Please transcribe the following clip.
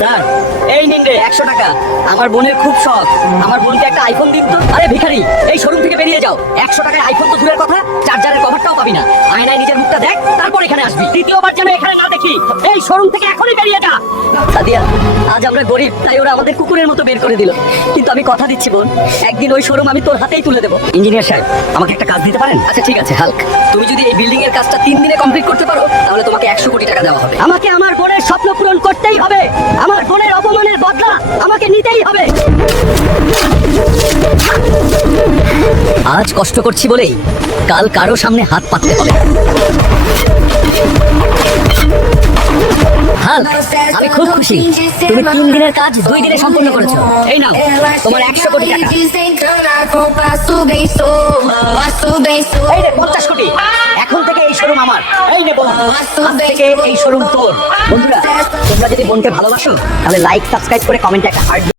Sir এই নিন রে 100 টাকা। আমার বোনের খুব শখ, আমার বোনকে একটা আইফোন দিন তো। আরে ভিখারি, এই শোরুম থেকে বেরিয়ে যাও। 100 টাকায় আইফোন তো দূরের কথা, চার্জারের কভারটাও পাবি না। আয়নায় নিজের মুখটা দেখ, তারপর এখানে আসবি। দ্বিতীয়বার যেন এখানে না দেখি। এই শোরুম থেকে এখনই বেরিয়ে যা। সাদিয়া, আজ আমরা গরিব, তাই ওরা আমাদের কুকুরের মতো বের করে দিল। কিন্তু আমি কথা দিচ্ছি বোন, একদিন ওই শোরুম আমি তোর হাতেই তুলে দেবো। ইঞ্জিনিয়ার সাহেব, আমাকে একটা কাজ দিতে পারেন? আচ্ছা ঠিক আছে হাল্ক, তুমি যদি এই বিল্ডিং এর কাজটা 3 দিনে কমপ্লিট করতে পারো, তাহলে তোমাকে 100 কোটি টাকা দেওয়া হবে। আমাকে আমার বোনের স্বপ্ন পূরণ করতেই হবে। আমার বোনের অপমানের বদলা আমাকে নিতেই হবে। আজ কষ্ট করছি বলেই কাল কারো সামনে হাত পাততে হবে। হাল্ক, আমি খুব খুশি। তুমি 3 দিনের কাজ 2 দিনে সম্পূর্ণ করেছো। এই নাও তোমার 100 কোটি টাকা। এই নে 50 কোটি। এখন থেকে এই শোরুম আমার। এই নে বন্ধু, আজ থেকে এই শোরুম তোর। বন্ধুরা, তোমরা যদি বোনকে ভালোবাসো তাহলে লাইক, সাবস্ক্রাইব করে কমেন্টে একটা হার্ট